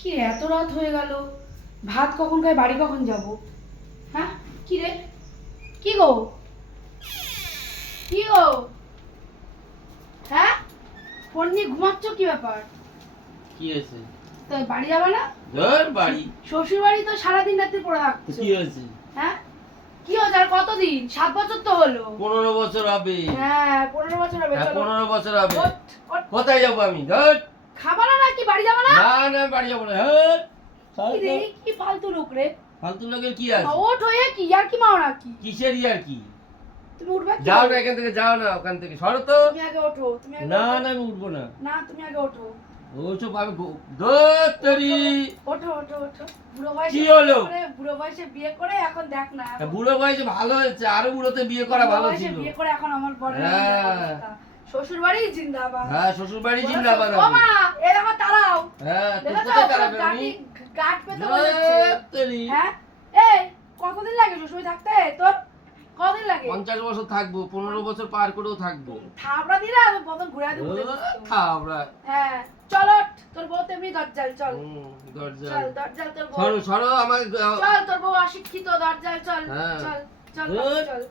কি রে এত রাত হয়ে গেল? ভাত কখন খাই বাড়ি কখন যাব? হ্যাঁ? কি রে? কি গো? কি গো? হ্যাঁ? ফোন নিয়ে ঘুমাচ্ছ কি ব্যাপার? কি হয়েছে? তো বাড়ি যাবে না? ধর বাড়ি। শ্বশুর বাড়ি তো সারাদিন রাত্রি পড়ে থাকছো। কি হয়েছে? হ্যাঁ? কি হচ্ছে আর কতদিন? সাত বছর তো হলো। পনেরো বছর হবে। হ্যাঁ পনেরো বছর হবে হ্যাঁ পনেরো বছর হবে। কোথায় যাব আমি? ধর। খাবা না নাকি বাড়ি যাবে না? না বাড়ি যাব না। হ্যাঁ? কি ফালতু লোক রে? ফালতু লোকের কি আছে? ওঠ হয়ে কি? আর কি মাও নাকি কিসের আর কি? তুমি উঠবে যাও না এখান থেকে যাও না ওখান থেকে। সরো তো। তুমি আগে ওঠো তুমি না না আমি উঠবো না। না তুমি আগে ওঠো। ওসব আমি দোস্তরি ওঠো ওঠো ওঠো। বুড়ো বয়সে কি বিয়ে হলো? করে বুড়ো বয়সে বিয়ে করে এখন দেখ না। বুড়ো বয়সে ভালো হয়েছে আরও বুড়োতে বিয়ে করা ভালো ছিল। বিয়ে করে এখন আমার বড় হ্যাঁ। শ্বশুর বাড়ি জিন্দাবাদ। হ্যাঁ শ্বশুর বাড়ি জিন্দাবাদ ও মা এ দেখো তারাও হ্যাঁ তো দেখো তো কোথায় পুরো দাঁড়াবে গাঁটি পেতে হ্যাঁ? এই কতদিন লাগে থাকতে? তোর কতদিন লাগে? পঞ্চাশ বছর থাকব পনেরো বছর পার করেও থাকব। থাবড়া দিলে আমি ঘুরে দেবো থাবড়া হ্যাঁ চলো তোর বউ তেমনি দরজাল চল। হুম, দরজা চল দরজাল তোর বউ। সরো সরো আমার চল তোর বউ অশিক্ষিত দরজাল চল। হ্যাঁ। চল চল। চল।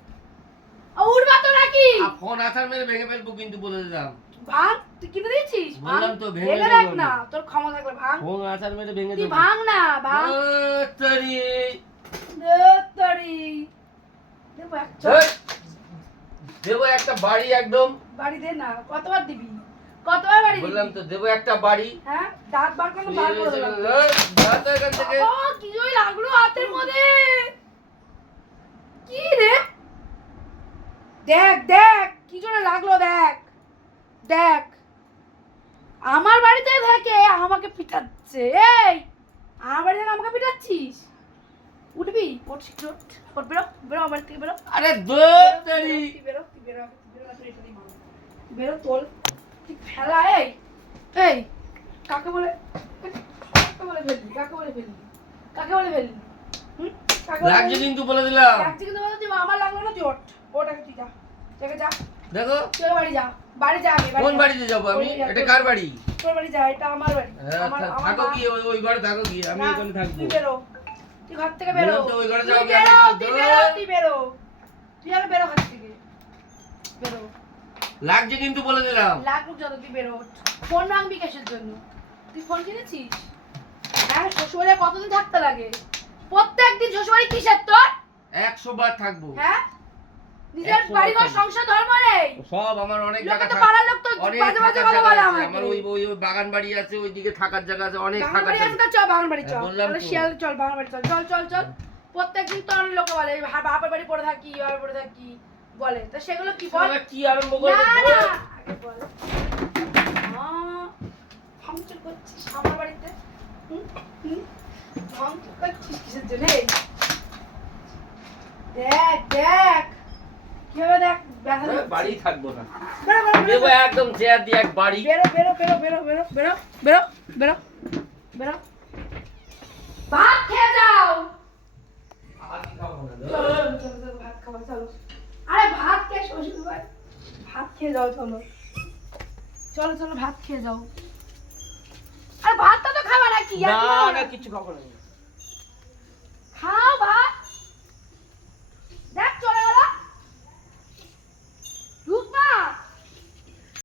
তো নাকি? ফোন আসার মেরে ভেঙে ফেলব কিন্তু বলে দিলাম। ভাঙ তুই কিনে দিয়েছিস বললাম তো, ভেঙে দেখ না তোর ক্ষমা থাকলে ভাঙ আসার মেরে ভেঙে তুই দেবো ভাঙ না ভাঙ দেবো এক চল। দেবো একটা বাড়ি একদম বাড়ি দে না কতবার দিবি কতবার বাড়ি দিবি বললাম তো দেবো একটা বাড়ি হ্যাঁ দাঁত বার করলে বার করে দেবো ধুর, যা তো এখান থেকে ও কি জয় লাগল হাতের মধ্যে কি রে দেখ দেখ কি জন্য লাগল দেখ দেখ আমার বাড়িতে থেকে আমাকে পিটাচ্ছে। এই আমার বাড়ি থেকে আমাকে পিটাচ্ছিস? উঠবি? ওঠ শীঘ্র ওঠ। ওঠ বেরো বেরো আমার থেকে বেরো। আরে বেরো বেরো বেরো বেরো তোল। তুই ফেলা এই এই কাকে বলে কাকে বলে ফেললি কাকে বলে ফেললি কাকে বলে ফেললি? লাগছে কিন্তু বলে দিলাম। লাগছে কিন্তু বলতে আমার লাগল না তুই ওঠ। ওঠ আগে তুই যা। জায়গা যা। দেখো। বাড়ি যা বাড়ি কোন বাড়িতে যাব আমি? এটা কার বাড়ি? তোর বাড়ি যা এটা আমার বাড়ি। হ্যাঁ, আমার থাকো কি ওই- ঘরে থাকো কি আমি এখানে থাকব। তুই বেরো। তুই ঘর থেকে বেরো। ওই ঘরে তুই বেরো তুই বেরো তুই বেরো। তুই আগে বেরো ঘর থেকে। বেরো। লাগছে কিন্তু বলে দিলাম। লাগুক যত তুই বেরো। ফোন ভাঙবি কিসের জন্য? তুই ফোন কিনেছিস? হ্যাঁ শ্বশুরবাড়ি কতদিন থাকতে লাগে? প্রত্যেকদিন শ্বশুরবাড়ি কিসের তোর? একশো বার থাকব। হ্যাঁ? নিজের একশো বাড়ি ঘর সংসার ধর্ম নেই। সব আমার অনেক জায়গা তো পাড়ার লোক তো কথা জায়গা বলে আমাকে। আমার ওই ওই বাগান বাড়ি আছে ওইদিকে থাকার জায়গা আছে অনেক থাকার আছে জায়গা। চল বাগান বাড়ি চল। হ্যাঁ, বললাম শিয়াল চল বাগান বাড়ি চল। চল চল চল। প্রত্যেকদিন তো অনেক লোক বলে বাপের বাড়ি পড়ে থাকি বাপের পড়ে থাকি। বলে। তো সেগুলো কি বল? কি আরম্ভ না করবে? না বল। ভাঙচুর করছিস আমার বাড়িতে? হুম? হুম? ভাঙচুর করছিস কিসের জন্য? দেখ দেখ কীভাবে দেখ ব্যথা হ্যাঁ, দিচ্ছে। বাড়ি থাকব না। বেরো, বেরো, বেরো, দেবো একদম চেয়ার দিয়ে এক বাড়ি। বেরো বেরো বেরো বেরো বেরো বেরো বেরো বেরো বেরো। ভাত খেয়ে যাও। চলো, চলো, ভাত আরে ভাত খেয়ে শ্বশুর বাড়ি ভাত খেয়ে যাও চলো। চলো চলো ভাত খেয়ে যাও। আরে ভাতটা তো খাবা নাকি? আর কি না খাব? না না? কিছু খাব না।